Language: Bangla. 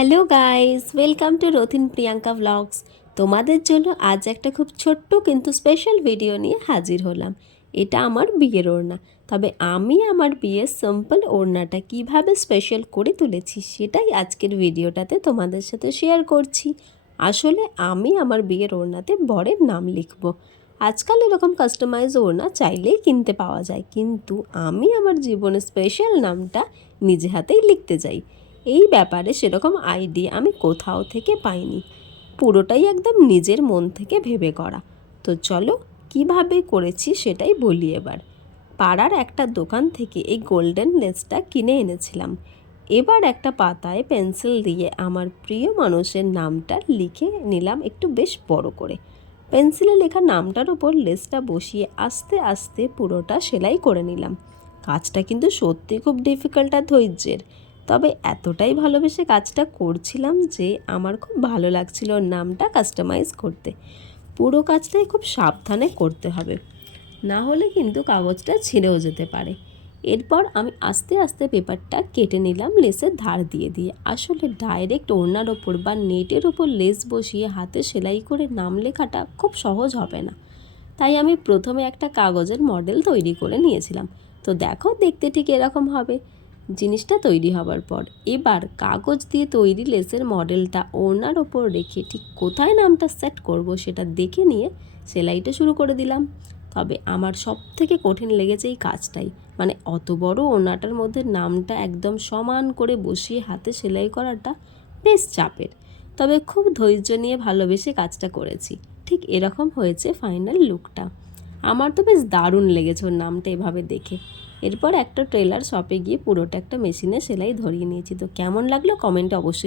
Hello guys welcome to Rathin Priyanka vlogs তোমাদের জন্য আজ একটা খুব ছোট্ট কিন্তু স্পেশাল ভিডিও নিয়ে হাজির হলাম। এটা আমার বিয়ের ওড়না। তবে আমি আমার বিয়ের সিম্পল ওড়নাটা কীভাবে স্পেশাল করে তুলেছি সেটাই আজকের ভিডিওটাতে তোমাদের সাথে শেয়ার করছি। আসলে আমি আমার বিয়ের ওড়নাতে বরের নাম লিখব। আজকাল এরকম কাস্টমাইজ ওড়না চাইলেই কিনতে পাওয়া যায়, কিন্তু আমি আমার জীবনের স্পেশাল নামটা নিজে হাতেই লিখতে চাই এই ব্যাপারে সেরকম আইডিয়া আমি কোথাও থেকে পাইনি। পুরোটাই একদম নিজের মন থেকে ভেবে করা। তো চলো, কীভাবে করেছি সেটাই বলি এবার। পাড়ার একটা দোকান থেকে এই গোল্ডেন লেসটা কিনে এনেছিলাম। এবার একটা পাতায় পেন্সিল দিয়ে আমার প্রিয় মানুষের নামটা লিখে নিলাম একটু বেশ বড় করে। পেন্সিলে লেখা নামটার উপর লেসটা বসিয়ে আস্তে আস্তে পুরোটা সেলাই করে নিলাম। কাজটা কিন্তু সত্যি খুব ডিফিকাল্ট আর ধৈর্যের। তবে এতটাই ভালোবেসে কাজটা করছিলাম যে আমার খুব ভালো লাগছিল নামটা কাস্টমাইজ করতে। পুরো কাজটাই খুব সাবধানে করতে হবে। না হলে কিন্তু কাগজটা ছিঁড়েও যেতে পারে। এরপর আমি আস্তে আস্তে পেপারটা কেটে নিলাম লেসের ধার দিয়ে দিয়ে। আসলে ডাইরেক্ট ওড়নার ওপর বা নেটের ওপর লেস বসিয়ে হাতে সেলাই করে নাম লেখাটা খুব সহজ হবে না। তাই আমি প্রথমে একটা কাগজের মডেল তৈরি করে নিয়েছিলাম। তো দেখো দেখতে ঠিক এরকম হবে। জিনিসটা তৈরি হবার পর। এবার কাগজ দিয়ে তৈরি লেসের মডেলটা ওড়নার ওপর রেখে ঠিক কোথায় নামটা সেট করব সেটা দেখে নিয়ে সেলাইটা শুরু করে দিলাম। তবে আমার সব থেকে কঠিন লেগেছে এই কাজটাই। মানে অত বড় ওড়নাটার মধ্যে নামটা একদম সমান করে বসিয়ে হাতে সেলাই করাটা বেশ চাপের। তবে খুব ধৈর্য নিয়ে ভালোবেসে কাজটা করেছি। ঠিক এরকম হয়েছে ফাইনাল লুকটা। আমার তো বেশ দারুণ লেগেছে ওর নামটা এভাবে দেখে। এরপর একটা ট্রেলার শপে গিয়ে পুরোটা একটা মেশিনে সেলাই ধরিয়ে নিয়েছি। তো কেমন লাগল? কমেন্টে অবশ্যই